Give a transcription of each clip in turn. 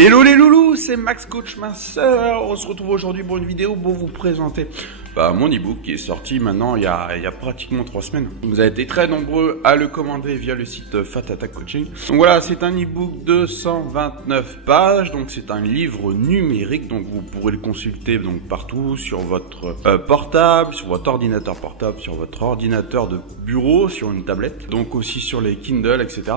Hello les loulous, c'est Max Coach Minceur. On se retrouve aujourd'hui pour une vidéo pour vous présenter mon e-book qui est sorti maintenant il y a pratiquement 3 semaines. Vous avez été très nombreux à le commander via le site Fat Attack Coaching. Donc voilà, c'est un e-book de 129 pages, donc c'est un livre numérique, donc vous pourrez le consulter donc partout sur votre portable, sur votre ordinateur portable, sur votre ordinateur de bureau, sur une tablette, donc aussi sur les Kindle, etc.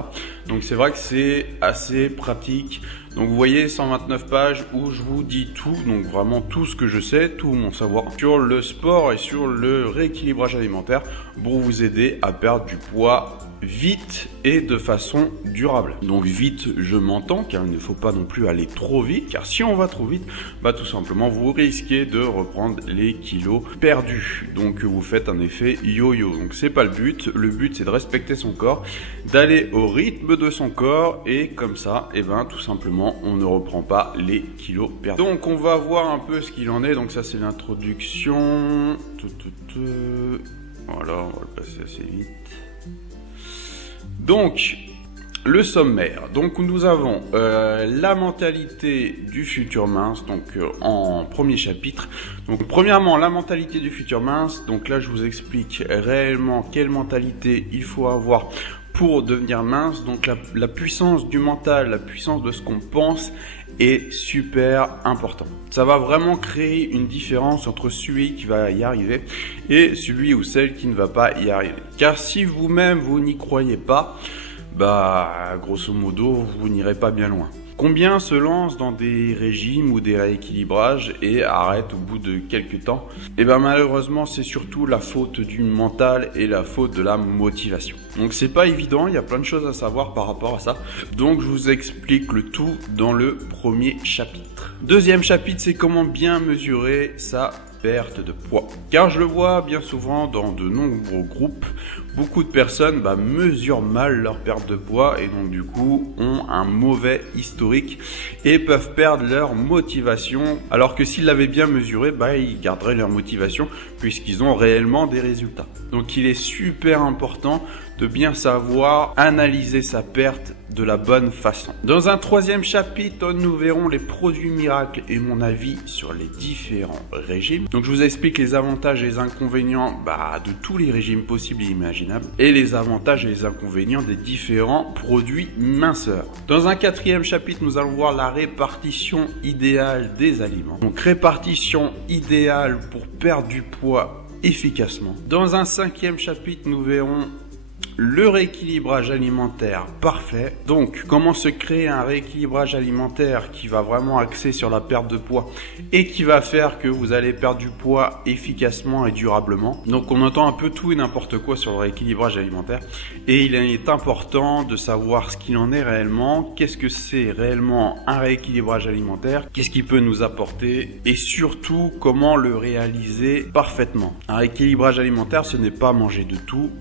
Donc c'est vrai que c'est assez pratique. Donc vous voyez 129 pages où je vous dis tout, donc vraiment tout ce que je sais, tout mon savoir sur le sport et sur le rééquilibrage alimentaire pour vous aider à perdre du poids vite et de façon durable. Donc vite, je m'entends, car il ne faut pas non plus aller trop vite, car si on va trop vite, tout simplement vous risquez de reprendre les kilos perdus. Donc vous faites un effet yo-yo. Donc c'est pas le but. Le but c'est de respecter son corps, d'aller au rythme de son corps et comme ça, tout simplement, on ne reprend pas les kilos perdus. Donc on va voir un peu ce qu'il en est. Donc ça c'est l'introduction. Voilà, on va le passer assez vite. Donc, le sommaire. Donc, nous avons la mentalité du futur mince, donc en premier chapitre. Donc, premièrement, la mentalité du futur mince. Donc là, je vous explique réellement quelle mentalité il faut avoir pour devenir mince. Donc, la puissance du mental, la puissance de ce qu'on pense est super important. Ça va vraiment créer une différence entre celui qui va y arriver et celui ou celle qui ne va pas y arriver. Car si vous-même vous n'y croyez pas, grosso modo, vous n'irez pas bien loin. Combien se lancent dans des régimes ou des rééquilibrages et arrêtent au bout de quelques temps? Malheureusement, c'est surtout la faute du mental et la faute de la motivation. Donc c'est pas évident, il y a plein de choses à savoir par rapport à ça. Donc je vous explique le tout dans le premier chapitre. Deuxième chapitre, c'est comment bien mesurer sa perte de poids. Car je le vois bien souvent dans de nombreux groupes, beaucoup de personnes mesurent mal leur perte de poids et donc du coup ont un mauvais historique et peuvent perdre leur motivation, alors que s'ils l'avaient bien mesuré, ils garderaient leur motivation puisqu'ils ont réellement des résultats. Donc il est super important de bien savoir analyser sa perte de la bonne façon. Dans un troisième chapitre, nous verrons les produits miracles et mon avis sur les différents régimes. Donc je vous explique les avantages et les inconvénients de tous les régimes possibles et imaginables et les avantages et les inconvénients des différents produits minceurs. Dans un quatrième chapitre, nous allons voir la répartition idéale des aliments. Donc répartition idéale pour perdre du poids efficacement. Dans un cinquième chapitre, nous verrons le rééquilibrage alimentaire parfait. Donc, comment se créer un rééquilibrage alimentaire qui va vraiment axer sur la perte de poids et qui va faire que vous allez perdre du poids efficacement et durablement. Donc, on entend un peu tout et n'importe quoi sur le rééquilibrage alimentaire et il est important de savoir ce qu'il en est réellement, qu'est-ce que c'est réellement un rééquilibrage alimentaire, qu'est-ce qu'il peut nous apporter et surtout comment le réaliser parfaitement. Un rééquilibrage alimentaire, ce n'est pas manger de tout.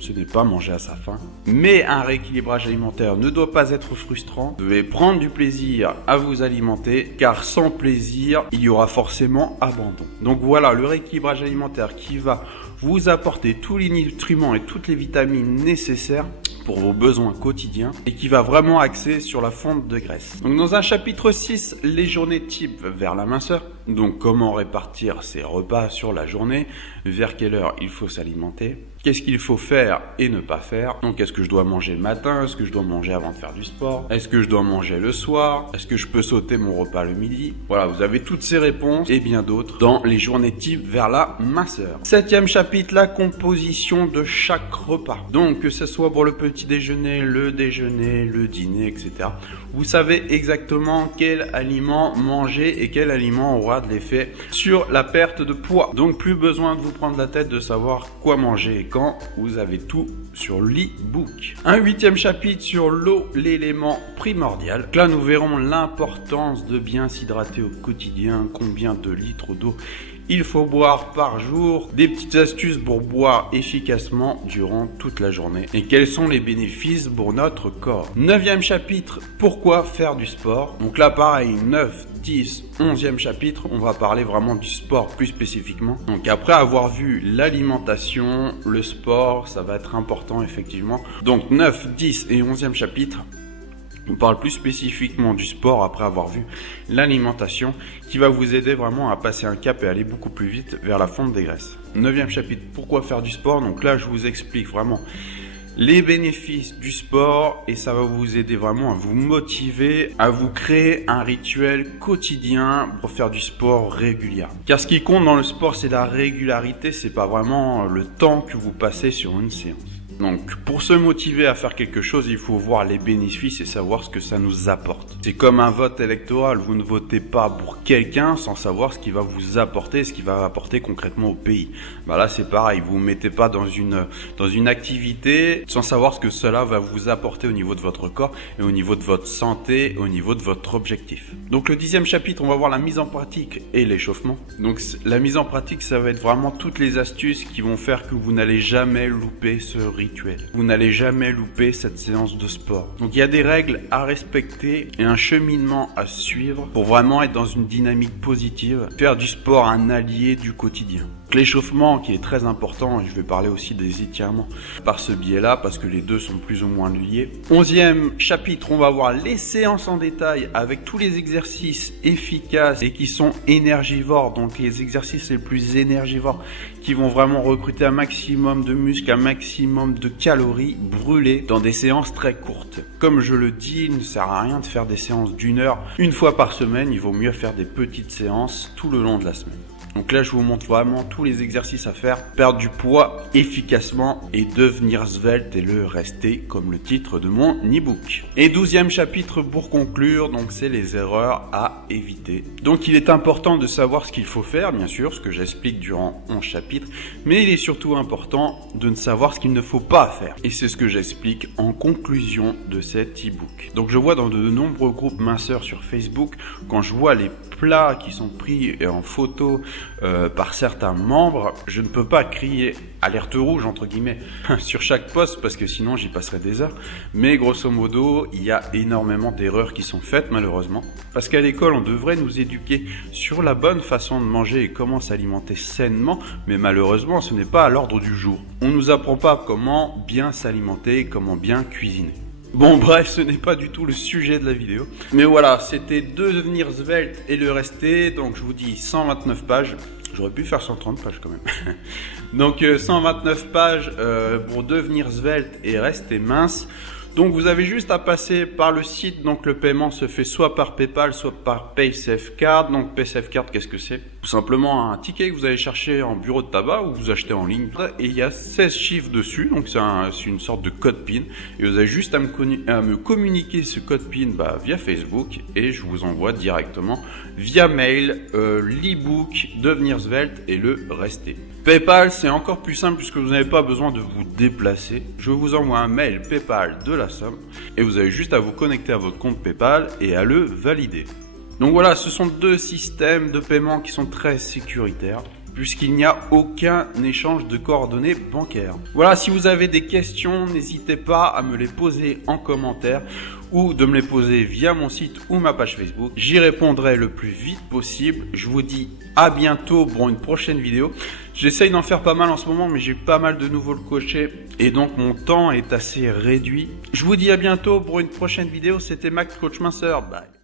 Ce n'est pas manger à sa faim. Mais un rééquilibrage alimentaire ne doit pas être frustrant. Vous devez prendre du plaisir à vous alimenter, car sans plaisir, il y aura forcément abandon. Donc voilà, le rééquilibrage alimentaire qui va vous apporter tous les nutriments et toutes les vitamines nécessaires pour vos besoins quotidiens et qui va vraiment axer sur la fonte de graisse. Donc dans un chapitre 6, les journées type vers la minceur. Donc comment répartir ses repas sur la journée, vers quelle heure il faut s'alimenter, qu'est-ce qu'il faut faire et ne pas faire. Donc est-ce que je dois manger le matin, est-ce que je dois manger avant de faire du sport, est-ce que je dois manger le soir, est-ce que je peux sauter mon repas le midi. Voilà, vous avez toutes ces réponses et bien d'autres dans les journées type vers la minceur. Septième chapitre, la composition de chaque repas. Donc que ce soit pour le petit déjeuner, le dîner, etc. Vous savez exactement quel aliment manger et quel aliment aura de l'effet sur la perte de poids. Donc plus besoin de vous prendre la tête de savoir quoi manger et quand. Vous avez tout sur l'e-book. Un huitième chapitre sur l'eau, l'élément primordial. Donc là nous verrons l'importance de bien s'hydrater au quotidien, combien de litres d'eau il faut boire par jour, des petites astuces pour boire efficacement durant toute la journée et quels sont les bénéfices pour notre corps. Neuvième chapitre, pourquoi faire du sport? Donc là pareil, 9, 10, 11e chapitre, on va parler vraiment du sport plus spécifiquement. Donc après avoir vu l'alimentation, le sport, ça va être important effectivement. Donc 9, 10 et 11e chapitre, On parle plus spécifiquement du sport après avoir vu l'alimentation qui va vous aider vraiment à passer un cap et aller beaucoup plus vite vers la fonte des graisses. 9e chapitre, pourquoi faire du sport? Donc là, je vous explique vraiment les bénéfices du sport et ça va vous aider vraiment à vous motiver, à vous créer un rituel quotidien pour faire du sport régulier. Car ce qui compte dans le sport, c'est la régularité, c'est pas vraiment le temps que vous passez sur une séance. Donc, pour se motiver à faire quelque chose, il faut voir les bénéfices et savoir ce que ça nous apporte. C'est comme un vote électoral. Vous ne votez pas pour quelqu'un sans savoir ce qu'il va vous apporter, ce qu'il va apporter concrètement au pays. Bah là, c'est pareil. Vous vous mettez pas dans une activité sans savoir ce que cela va vous apporter au niveau de votre corps et au niveau de votre santé, au niveau de votre objectif. Donc, le 10e chapitre, on va voir la mise en pratique et l'échauffement. Donc, la mise en pratique, ça va être vraiment toutes les astuces qui vont faire que vous n'allez jamais louper ce rituel. Vous n'allez jamais louper cette séance de sport. Donc il y a des règles à respecter et un cheminement à suivre pour vraiment être dans une dynamique positive, faire du sport un allié du quotidien. L'échauffement qui est très important, et je vais parler aussi des étirements par ce biais-là parce que les deux sont plus ou moins liés. 11e chapitre, on va voir les séances en détail avec tous les exercices efficaces et qui sont énergivores, donc les exercices les plus énergivores qui vont vraiment recruter un maximum de muscles, un maximum de calories brûlées dans des séances très courtes. Comme je le dis, il ne sert à rien de faire des séances d'1 heure une fois par semaine, il vaut mieux faire des petites séances tout le long de la semaine. Donc là, je vous montre vraiment tous les exercices à faire, perdre du poids efficacement et devenir svelte et le rester, comme le titre de mon e-book. Et 12e chapitre pour conclure, donc c'est les erreurs à éviter. Donc il est important de savoir ce qu'il faut faire, bien sûr, ce que j'explique durant 11 chapitres, mais il est surtout important de ne savoir ce qu'il ne faut pas faire. Et c'est ce que j'explique en conclusion de cet e-book. Donc je vois dans de nombreux groupes minceurs sur Facebook, quand je vois les plats qui sont pris en photo par certains membres, je ne peux pas crier alerte rouge entre guillemets sur chaque post parce que sinon j'y passerai des heures, mais grosso modo il y a énormément d'erreurs qui sont faites malheureusement parce qu'à l'école on devrait nous éduquer sur la bonne façon de manger et comment s'alimenter sainement, mais malheureusement ce n'est pas à l'ordre du jour. On nous apprend pas comment bien s'alimenter, comment bien cuisiner. Bon bref, ce n'est pas du tout le sujet de la vidéo. Mais voilà, c'était devenir svelte et le rester. Donc je vous dis 129 pages. J'aurais pu faire 130 pages quand même. Donc 129 pages pour devenir svelte et rester mince. Donc vous avez juste à passer par le site, donc le paiement se fait soit par PayPal, soit par PaySafeCard. Donc PaySafeCard, qu'est-ce que c'est? Tout simplement un ticket que vous allez chercher en bureau de tabac ou vous achetez en ligne. Et il y a 16 chiffres dessus, donc c'est une sorte de code PIN. Et vous avez juste à me communiquer ce code PIN via Facebook et je vous envoie directement via mail l'e-book Devenir svelte et le rester. PayPal, c'est encore plus simple puisque vous n'avez pas besoin de vous déplacer. Je vous envoie un mail PayPal de la somme et vous avez juste à vous connecter à votre compte PayPal et à le valider. Donc voilà, ce sont deux systèmes de paiement qui sont très sécuritaires puisqu'il n'y a aucun échange de coordonnées bancaires. Voilà, si vous avez des questions, n'hésitez pas à me les poser en commentaire ou de me les poser via mon site ou ma page Facebook. J'y répondrai le plus vite possible. Je vous dis à bientôt pour une prochaine vidéo. J'essaye d'en faire pas mal en ce moment, mais j'ai pas mal de nouveaux coachés et donc mon temps est assez réduit. Je vous dis à bientôt pour une prochaine vidéo. C'était Max Coach Minceur. Bye.